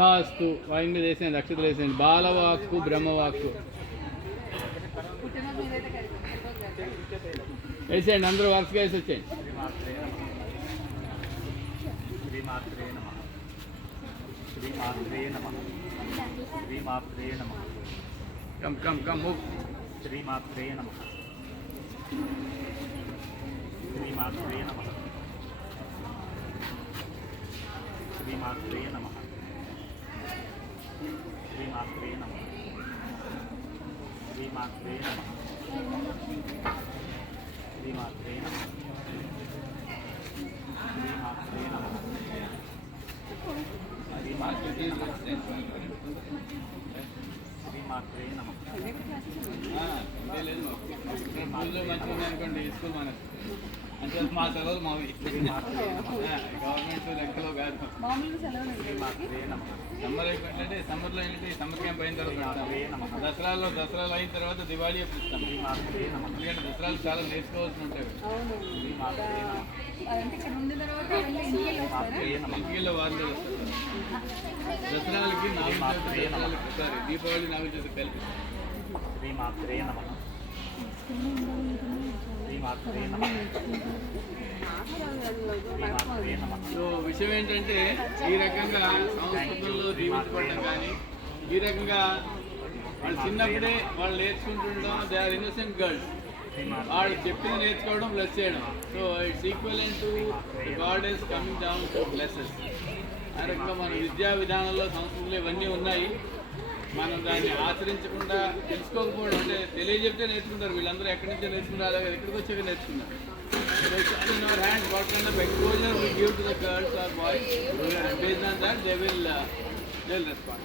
తథాస్తు వాయిన్ మీద వేసేయండి, అక్షతలు వేసేయండి. బాలవాక్కు బ్రహ్మవాక్కు వేసేయండి, అందరూ వరుసగా వేసి వచ్చేయండి. శ్రీమాత్రే నమః. శ్రీమాత్రే నమః. శ్రీమాత్రే నమః. Come come come move. శ్రీమాత్రే నమః. శ్రీమాత్రే నమః. శ్రీమాత్రే నమః. శ్రీమాత్రే నమః. శ్రీమాత్రే నమః. శ్రీమాత్రే నమః. శ్రీమాత్రే నమః. శ్రీమాత్రే నమః. శ్రీమాత్రే నమః. మంచిగా అనుకోండి, స్కూల్ మన అంటే మా సెలవులు మావి, గవర్నమెంట్ లెక్కలో కాదు. సమ్మర్ అయిపోయిందంటే సమ్మర్లో ఏంటంటే సమ్మర్ క్యాంప్ అయిన తర్వాత దసరాలో అయిన తర్వాత దివాళీ ఎప్పుడు ఇస్తాం. ఎందుకంటే దసరాలు చాలా నేర్చుకోవాల్సి ఉంటాయి. ఇంటికి వాళ్ళు దసరాలకి నాలుగు దీపావళి నాలుగు చేసి కలిపి. శ్రీమాత్రే నమః. శ్రీమాత్రే నమః. శ్రీమాత్రే నమః. సో విషయం ఏంటంటే ఈ రకంగా సంస్కృతంలో దీవించబడడం కానీ ఈ రకంగా వాళ్ళు చిన్నప్పుడే వాళ్ళు నేర్చుకుంటుండడం. They are innocent girls. వాళ్ళు చెప్పింది నేర్చుకోవడం ప్లస్ చేయడం. So it's equivalent to god is coming down to blesses. ఆ రకంగా మన విద్యా విధానంలో సంస్కృతులు ఇవన్నీ ఉన్నాయి. మనం దాన్ని ఆచరించకుండా తెలుసుకోకపోవడం అంటే తెలియజెప్తే నేర్చుకుంటారు. వీళ్ళందరూ ఎక్కడి నుంచో నేర్చుకుంటారు, అలాగే ఎక్కడికి వచ్చాక నేర్చుకున్నారు. In our hands, what kind of exposure we give to the girls or boys, based on that they will respond.